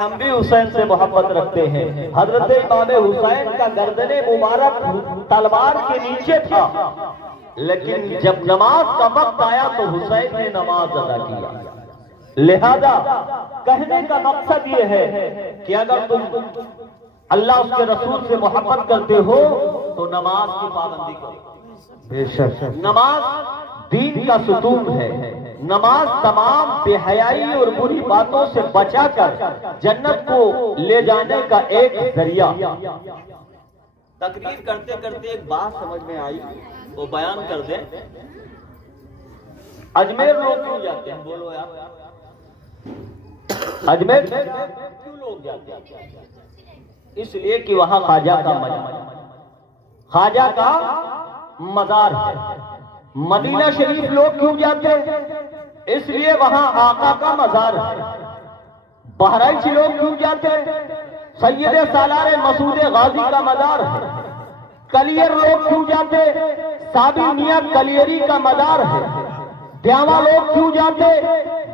ہم بھی حسین سے محبت رکھتے ہیں۔ حضرت امام حسین کا گردن مبارک تلوار کے نیچے تھا، لیکن جب نماز کا وقت آیا تو حسین نے نماز ادا کیا۔ لہذا کہنے کا مقصد یہ ہے کہ اگر تم اللہ اس کے رسول سے محبت کرتے ہو تو نماز کی پابندی کرو۔ بے شک نماز دین کا ستون ہے۔ نماز تمام بے حیائی اور بری باتوں سے بچا کر جنت کو لے جانے کا ایک ذریعہ۔ تقریر کرتے کرتے ایک بات سمجھ میں آئی، وہ بیان کر دیں۔ اجمیر لوگ کیوں جاتے ہیں؟ بولو یار، اجمیر کیوں لوگ جاتے ہیں؟ اس لیے کہ وہاں خواجہ کا خواجہ کا مزار ہے۔ مدینہ شریف لوگ کیوں جاتے ہیں؟ اس لیے وہاں آقا کا مزار ہے۔ بہرائچ لوگ کیوں جاتے ہیں؟ سید سالار مسعود غازی کا مزار ہے۔ کلیر لوگ کیوں جاتے ہیں؟ صابر میاں کلیری کا مزار ہے۔ دیاوا لوگ کیوں جاتے؟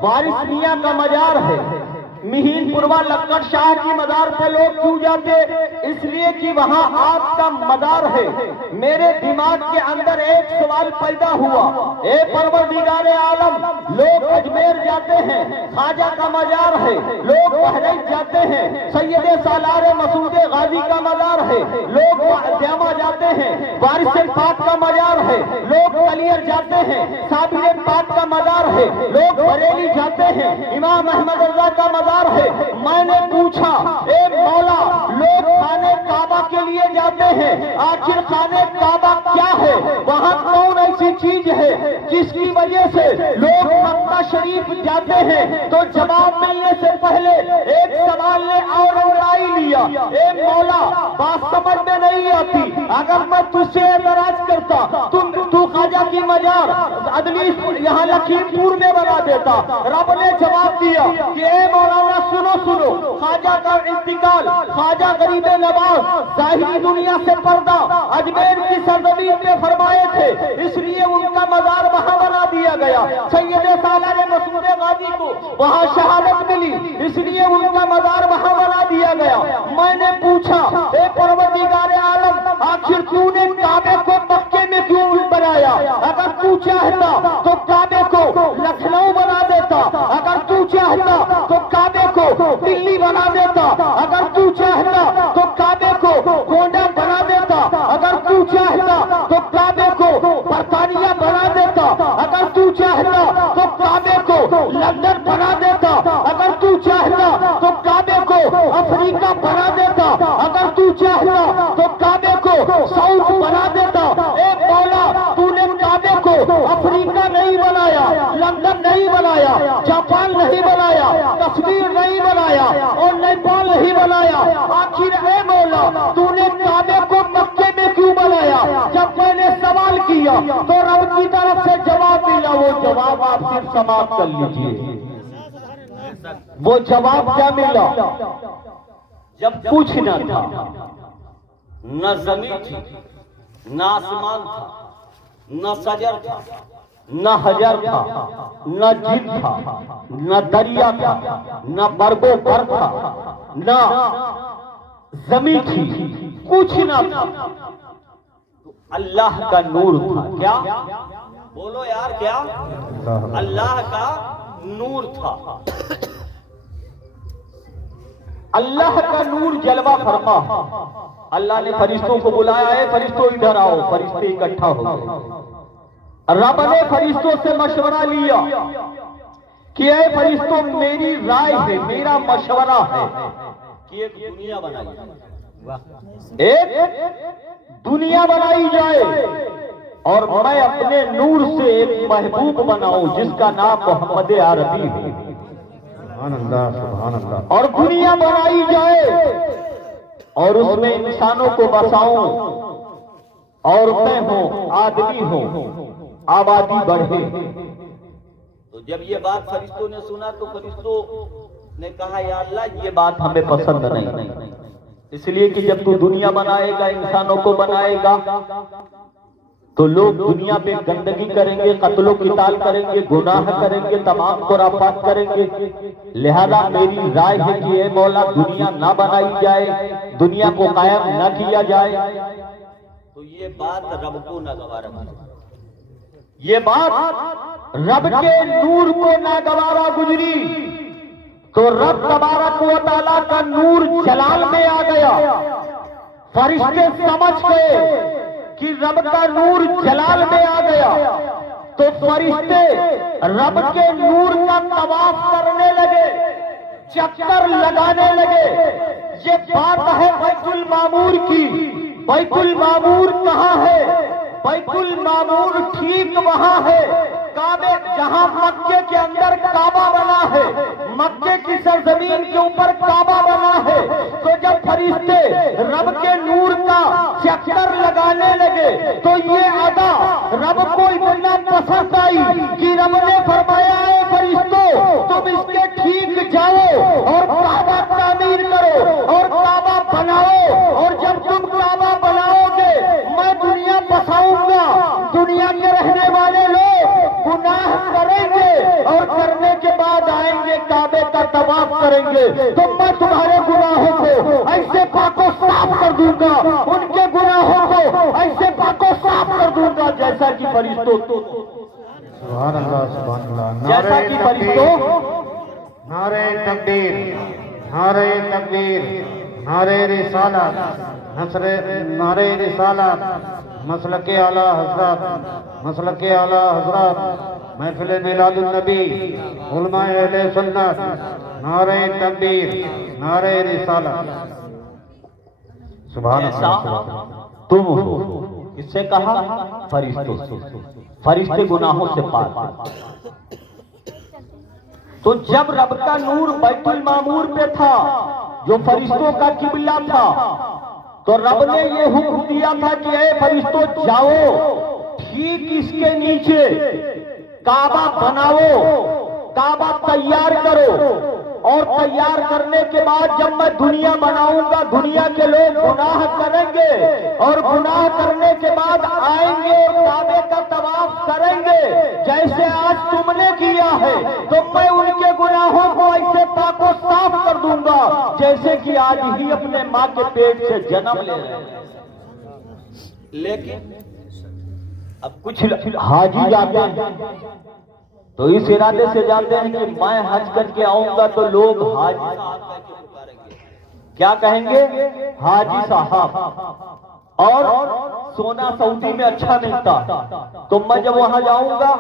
وارث میاں کا مزار ہے۔ مہین پوروا لکڑ شاہ کی مزار پہ لوگ کیوں جاتے؟ اس لیے کہ وہاں آپ کا مزار ہے۔ میرے دماغ کے اندر ایک سوال پیدا ہوا، اے پروردگار عالم، لوگ اجمیر جاتے ہیں، خواجہ کا مزار ہے، لوگ بہرائچ جاتے ہیں، سید سالار مسعود غازی کا مزار ہے، لوگ دیما جاتے ہیں، وارث پاک کا مزار ہے، لوگ کلیر جاتے ہیں، صابر پاک کا مزار ہے، لوگ بریلی جاتے ہیں، امام احمد رضا کا مزار ہے۔ میں نے پوچھا، اے مولا، لوگ خانے کعبہ کے لیے جاتے ہیں، آخر خانے کعبہ کیا ہے؟ وہاں کون ایسی چیز ہے جس کی وجہ سے لوگ مکہ شریف جاتے ہیں؟ تو جواب ملنے سے پہلے ایک سوال نے اور اڑائی لیا، اے مولا، بات سمجھ میں نہیں آتی، اگر میں تجھ سے اعتراض کرتا تو خواجہ کی مزار عدلی یہاں لکھیم پور میں بنا دیتا۔ رب نے جواب دیا کہ اے مولانا سنو، خواجہ کا انتقال، خواجہ غریب نواز ظاہری دنیا سے پردہ اجمیر کی سرزمین میں فرمائے تھے، اس لیے ان کا مزار وہاں بنا دیا گیا۔ سید سالار مسعود غازی کو وہاں شہادت ملی، اس لیے ان کا مزار وہاں بنا دیا گیا۔ میں نے پوچھا، اے پروردگار عالم، آخر تو نے کعبے کو مکے میں کیوں بنایا؟ اگر تو چاہتا تو کعبے کو لکھنؤ بنا دیتا، اگر تو چاہتا تو کعبے کو دلی بنا دیتا، اگر تو چاہتا تو کعبے کو گونڈا بنا دیتا، اگر تو چاہتا تو کعبے کو برطانیہ بنا دیتا، اگر تو چاہتا تو کعبے کو لندن بنا دیتا، اگر تو چاہتا تو کعبے کو افریقہ بنا دیتا، اگر تو چاہتا تو کعبے کو سعود بنا دیتا۔ اے مولا، تو نے کعبے کو افریقہ نہیں بنایا، لندن نہیں بنایا، جاپان نہیں بنایا، کشمیر نہیں بنایا اور نیپال نہیں بنایا، آخر اے مولا تو نے کعبے کو مکے میں کیوں بنایا؟ جب میں نے سوال کیا تو رب کی طرف سے جواب ملا، وہ جواب آپ صرف سماعت کر لیجئے۔ وہ جواب کیا ملا؟ جب پوچھنا تھا، نہ زمین تھی، نہ آسمان تھا، نہ شجر تھا، نہ حجر تھا، نہ جن تھا، نہ دریا تھا، نہ برگ و بر تھا، نہ زمین تھی، کچھ نہ تھا، اللہ کا نور تھا۔ کیا؟ بولو یار، کیا؟ اللہ کا نور تھا۔ اللہ کا نور جلوہ فرما۔ اللہ نے فرشتوں کو بلایا ہے، فرشتوں ادھر آؤ، فرشتے اکٹھا ہو گئے۔ رب نے فرشتوں سے مشورہ لیا کہ اے فرشتوں، میری رائے ہے، میرا مشورہ ہے کہ ایک دنیا بنائی جائے، ایک دنیا بنائی جائے اور میں اپنے نور سے ایک محبوب بناؤں جس کا نام محمد عربی ہے۔ سبحان اللہ، سبحان اللہ۔ اور دنیا بنائی جائے اور اس میں انسانوں کو بساؤں، عورتیں ہوں، آدمی ہوں، آبادی بڑھے۔ تو جب یہ بات فرشتوں نے سنا تو فرشتوں نے کہا، یا اللہ، یہ بات ہمیں پسند نہیں، اس لیے کہ جب تو دنیا بنائے گا، انسانوں کو بنائے گا تو لوگ دنیا پہ گندگی کریں گے، قتل و قتال کریں گے، گناہ کریں گے، تمام خرافات کریں گے۔ لہذا میری رائے ہے کہ اے مولا دنیا نہ بنائی جائے، دنیا کو قائم نہ کیا جائے۔ تو یہ بات رب کو ناگوارا گزری، یہ بات رب کے نور کو ناگوارا گزری، تو رب تبارک و تعالیٰ کا نور جلال میں آ گیا۔ فرشتے سمجھ گئے کہ رب کا نور جلال میں آ گیا، تو فرشتے رب کے نور کا طواف کرنے لگے، چکر لگانے لگے۔ یہ بات ہے بیت المعمور کی۔ بیت المعمور کہاں ہے؟ بیت المعمور ٹھیک وہاں ہے کعبے، جہاں مکے کے اندر کعبہ بنا ہے، مکے کی سرزمین کے اوپر کعبہ بنا ہے۔ تو جب فرشتے رب کے نور کا چکر لگانے لگے تو یہ ادا رب کو اتنا پسند آئی کہ رب نے فرمایا اے فرشتوں تم اس کے ٹھیک جاؤ اور کعبہ تعمیر کرو اور کعبہ بناؤ، اور جب تم کعبہ بناؤ گے میں دنیا بساؤں گا۔ دنیا کے رہنے والے لوگ گناہ کریں گے اور کرنے کے بعد آئیں گے کعبے کا طواف کریں گے، تو میں تمہارے گناہوں کو ایسے پاک و صاف کر دوں گا، ان کے گناہوں کو ایسے پاک و صاف کر دوں گا جیسا کہ فرشتوں سبحان اللہ سبحان اللہ۔ جیسا کہ فرشتوں نعرہ تکبیر، نعرہ تکبیر، نعرہ رسالت، نعرہ رسالت، مسلک اعلیٰ حضرات، مسلک اعلیٰ حضرات، محفل میلاد النبی، علماء اہل سنت، نعرہ تکبیر، نعرہ رسالت۔ سبحان اللہ۔ تم ہو، اس سے کہا فرشتوں سے، فرشتے گناہوں سے پاک۔ تو جب رب کا نور بیت المعمور پہ تھا جو فرشتوں کا قبلہ تھا، تو رب نے یہ حکم دیا تھا کہ اے فرشتوں جاؤ ٹھیک اس کے نیچے کعبہ بناؤ، کعبہ تیار کرو، اور تیار کرنے کے بعد جب میں دنیا بناؤں گا دنیا کے لوگ گناہ کریں گے، اور گناہ کرنے کے بعد آئیں گے اور کعبے کا طواف کریں گے جیسے آج تم نے کیا ہے، تو میں ان کے گناہوں کو ایسے پاک و صاف کر دوں گا جیسے کہ آج ہی اپنے ماں کے پیٹ سے جنم لے رہے ہیں۔ لیکن اب کچھ حاجی جاتے ہیں تو اس ارادے سے جاتے ہیں کہ میں حج کر کے آؤں گا تو لوگ حاجی صاحب کہہ کے پکاریں گے۔ کیا کہیں گے؟ حاجی صاحب۔ اور سونا سعودی میں اچھا ملتا، تو میں جب وہاں جاؤں گا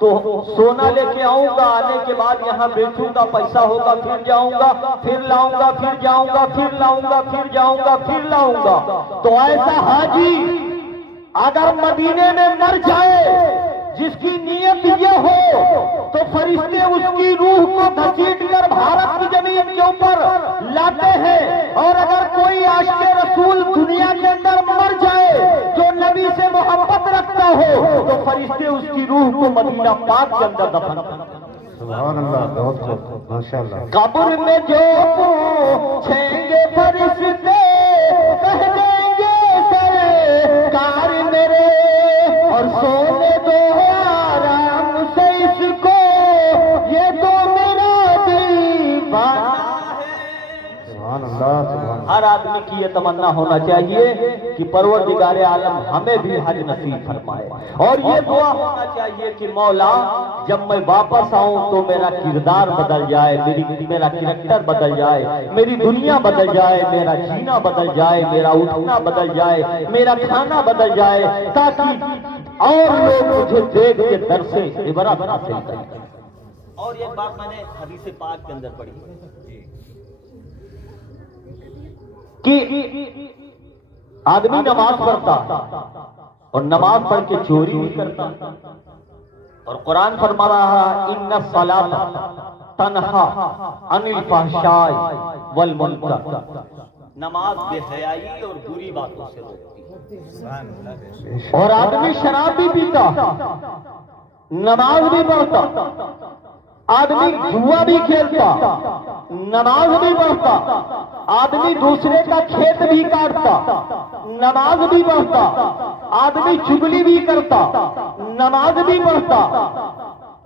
تو سونا لے کے آؤں گا، آنے کے بعد یہاں بیچوں گا، پیسہ ہوگا، پھر جاؤں گا، پھر لاؤں گا، پھر جاؤں گا، پھر لاؤں گا، پھر جاؤں گا، پھر لاؤں گا۔ تو ایسا حاجی اگر مدینے میں مر جائے جس کی نیت یہ ہو تو فرشتے اس کی روح کو گھسیٹ کر بھارت کی زمین کے اوپر لاتے ہیں، اور اگر کوئی عاشق رسول دنیا کے اندر مر جائے جو نبی سے محبت رکھتا ہو تو فرشتے اس کی روح کو مدینہ پاک کے اندر دفن کرتے ہیں۔ سبحان اللہ، بہت خوب، ماشاءاللہ۔ قبر میں جو پوچھیں گے فرشتے کہہ دیں گے سرکار میرے، اور سونے دو آرام سے اس کو، یہ تو میرا دیوانہ ہے۔ سبحان اللہ سبحان اللہ۔ ہر آدمی کی یہ تمنا ہونا چاہیے کہ پروردگار عالم ہمیں بھی حج نصیب فرمائے، اور یہ دعا ہونا چاہیے کہ مولا جب میں واپس آؤں تو میرا کردار بدل جائے، میرا کریکٹر بدل جائے، میری دنیا بدل جائے، میرا جینا بدل جائے، میرا اٹھنا بدل جائے، میرا کھانا بدل جائے، تاکہ اور لوگ مجھے دیکھ کے در سے عبرت حاصل کریں۔ اور یہ بات میں نے حدیث پاک کے اندر پڑھی کہ آدمی نماز پڑھتا اور نماز پڑھ کے چوری بھی کرتا، اور قرآن فرما رہا ہے ان الصلاۃ تنہا عن الفحشاء والمنکر، نماز بے حیائی اور بری باتوں سے روکتی ہے۔ اور آدمی شراب بھی پیتا، نماز بھی پڑھتا، آدمی جوا بھی کھیلتا، نماز بھی پڑھتا، آدمی دوسرے کا کھیت بھی کاٹتا، نماز بھی پڑھتا، آدمی چگلی بھی کرتا، نماز بھی پڑھتا،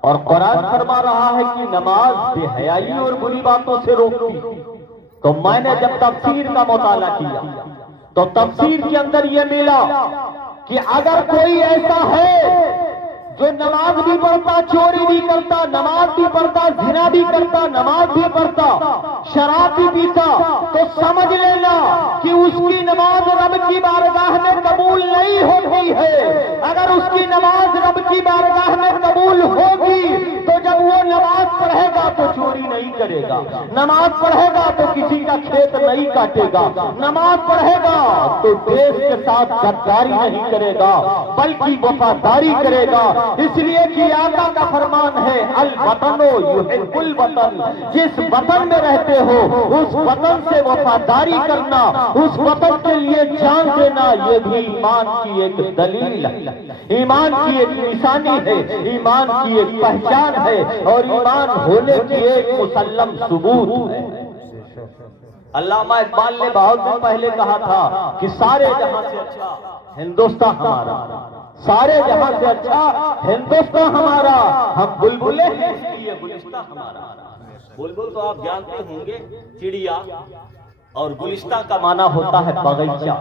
اور قرآن فرما رہا ہے کہ نماز بے حیائی اور بری باتوں سے روکتی۔ تو میں نے جب تفسیر کا مطالعہ کیا تو تفسیر کے اندر یہ ملا کہ اگر کوئی ایسا ہے جو نماز بھی پڑھتا، چوری بھی کرتا، نماز بھی پڑھتا، زنا بھی کرتا، نماز بھی پڑھتا، شراب بھی پیتا، تو سمجھ لینا کہ اس کی نماز رب کی بارگاہ میں قبول نہیں ہوتی ہے۔ اگر اس کی نماز رب کی بارگاہ میں قبول ہوگی تو جب وہ نماز پڑھے گا تو چوری نہیں کرے گا، نماز پڑھے گا تو کسی کا کھیت نہیں کاٹے گا، نماز پڑھے گا تو دیش کے ساتھ غداری نہیں کرے گا بلکہ وفاداری کرے گا۔ اس لیے کہ آقا کا فرمان ہے الوطن یحب الوطن، جس وطن میں رہتے ہو اس وطن سے وفاداری کرنا، اس وطن کے لیے جان دینا، یہ بھی ایمان کی ایک دلیل ہے، ایمان کی ایک نشانی ہے، ایمان کی ایک پہچان ہے، اور ایمان ہونے کی ایک مسلم ثبوت ہے۔ علامہ اقبال نے بہت دن پہلے کہا تھا کہ سارے جہاں سے اچھا ہندوستان ہمارا، سارے جہاں سے اچھا ہندوستان ہمارا، ہم بلبلے ہیں اس لیے گلستہ ہمارا۔ بلبل تو آپ جانتے ہوں گے چڑیا، اور گلستہ کا معنی ہوتا ہے باغیچہ۔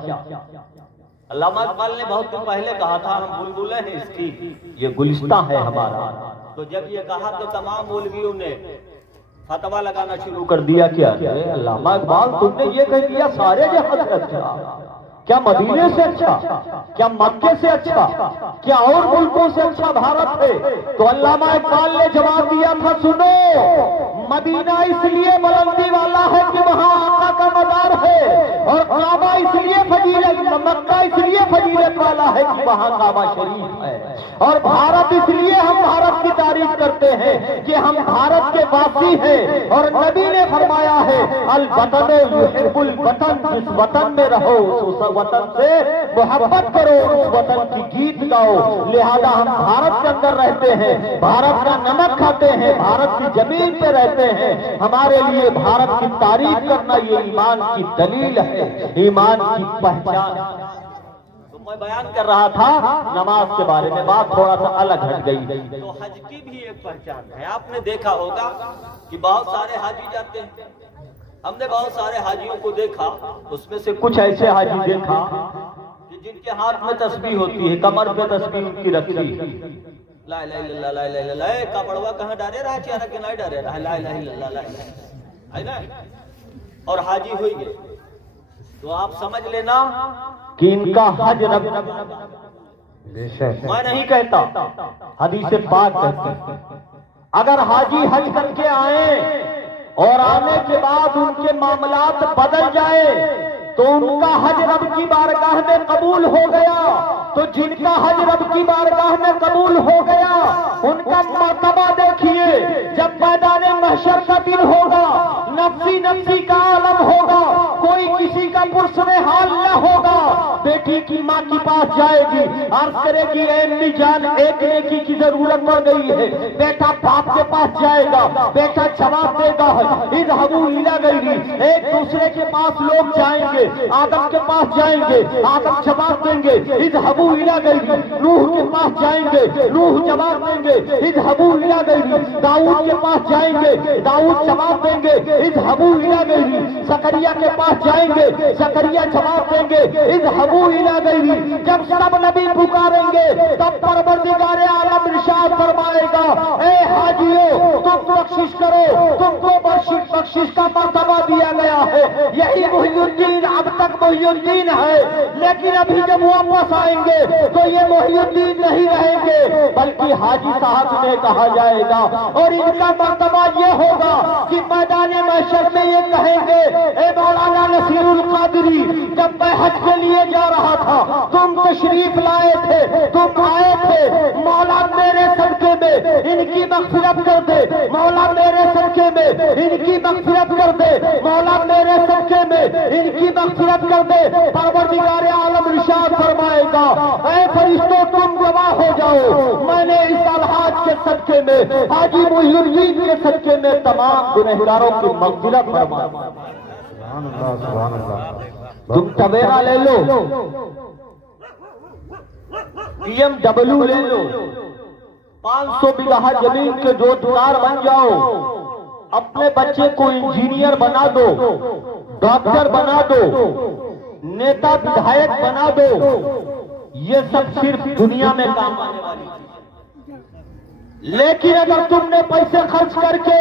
علامہ اقبال نے بہت دن پہلے کہا تھا ہم بلبلے ہیں اس کی، یہ گلستہ ہے ہمارا۔ تو جب یہ کہا تو تمام مولویوں نے فتویٰ لگانا شروع کر دیا کہ علامہ اقبال تم نے یہ کہہ دیا سارے جہاں سے اچھا، کیا مدینے سے اچھا، کیا مکے سے اچھا، کیا اور ملکوں سے اچھا بھارت ہے؟ تو علامہ اقبال نے جواب دیا تھا سنو، مدینہ اس لیے بلندی والا ہے کہ وہاں آقا کا مزار ہے، اور کعبہ اس لیے فضیلت، مکہ اس لیے فضیلت والا ہے کہ وہاں کعبہ شریف ہے، اور بھارت اس لیے ہم بھارت کی تعریف کرتے ہیں کہ ہم بھارت کے واسی ہیں، اور نبی نے فرمایا ہے الوطن یحب الوطن، جس وطن میں رہو اس وطن سے محبت کرو، اس وطن کی گیت گاؤ۔ لہذا ہم بھارت کے اندر رہتے ہیں، بھارت کا نمک کھاتے ہیں، بھارت کی زمین پہ رہتے ہیں، ہمارے لیے بھارت کی تعریف کرنا یہ ایمان کی دلیل ہے، ایمان کی پہچان۔ تو میں بیان کر رہا تھا نماز کے بارے میں، بات تھوڑا سا الگ ہٹ گئی۔ تو حج کی بھی ایک پہچان ہے، آپ نے دیکھا ہوگا کہ بہت سارے حاجی جاتے ہیں، ہم نے بہت سارے حاجیوں کو دیکھا، اس میں سے کچھ ایسے حاجی دیکھا کہ جن کے ہاتھ میں تسبیح ہوتی ہے، کمر پہ تسبیح ان کی رکھی، لا الہ الا اللہ لا الہ الا اللہ، کپڑوا کہاں ڈالے رہا چہرہ کے نہیں ڈالے رہا، لا الہ الا اللہ لا الہ ہے نا، اور حاجی ہوئی گئے۔ تو آپ سمجھ لینا کہ ان کا حج رب، میں نہیں کہتا، حدیث پاک کہتی ہے اگر حاجی حج کر کے آئیں اور آنے کے بعد ان کے معاملات بدل جائے تو ان کا حج رب کی بارگاہ میں قبول ہو گیا۔ تو جن کا حج رب کی بارگاہ میں قبول ہو گیا ان کا مرتبہ دیکھیے، جب میدان محشر کا دن ہوگا، نفسی نفسی کا عالم ہوگا، کوئی کسی کا پرسر حال نہ ہوگا، بیٹی کی ماں کے پاس جائے گی، عرض کرے گی اے امی جان ایک نیکی کی ضرورت پڑ گئی ہے، بیٹا باپ کے پاس جائے گا، بیٹا جواب دے گا اذهبوا الى غیری، ایک دوسرے کے پاس لوگ جائیں گے، آدم کے پاس جائیں گے، آدم جواب دیں گے اذهبوا الى غیری، نوح کے پاس جائیں گے، نوح جواب دیں گے اذهبوا الى غیری، داؤد کے پاس جائیں گے، داؤد جواب دیں گے اذهبوا الى غیری، زکریا کے پاس جائیں گے، زکریا جواب دیں گے اذهبوا الى غیری۔ جب سب نبی پکاریں گے تب پروردگار عالم ارشاد فرمائے گا اے حاجیوں تم بخشش کرو، تم کو بخشش کا مرتبہ دیا گیا ہے، یہی محی الدین اب تک محی الدین ہے، لیکن ابھی جب واپس آئیں گے تو یہ محی الدین نہیں رہیں گے بلکہ حاجی صاحب نے کہا جائے گا، اور ان کا مرتبہ یہ ہوگا کہ میدان محشر میں یہ کہیں گے اے مولانا نصیر القادری جب میں حج کے لیے جا رہا تھا تم تشریف لائے تھے، تم آئے تھے، مولا میرے صدقے میں ان کی مغفرت کر دے، مولا میرے صدقے میں ان کی مغفرت کر دے، مولا میرے صدقے میں ان کی مغفرت کر دے۔ پروردگار عالم ارشاد فرمائے گا اے فرشتوں تم گواہ ہو جاؤ، میں نے اس الحاج کے صدقے میں، حاجی محی الدین کے صدقے میں تمام گنہگاروں کی مغفرت فرمائی۔ تم تویرا لے لو، BMW لے لو, 500 بیگھہ زمین کے جوتکار بن جاؤ, اپنے بچے کو انجینئر بنا دو, ڈاکٹر بنا دو, نیتا ودھائک بنا دو, یہ سب صرف دنیا میں کام آنے والی چیز. لیکن اگر تم نے پیسے خرچ کر کے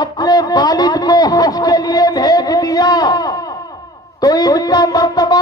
اپنے والد کو حج کے لیے بھیج دیا تو ان کا مرتبہ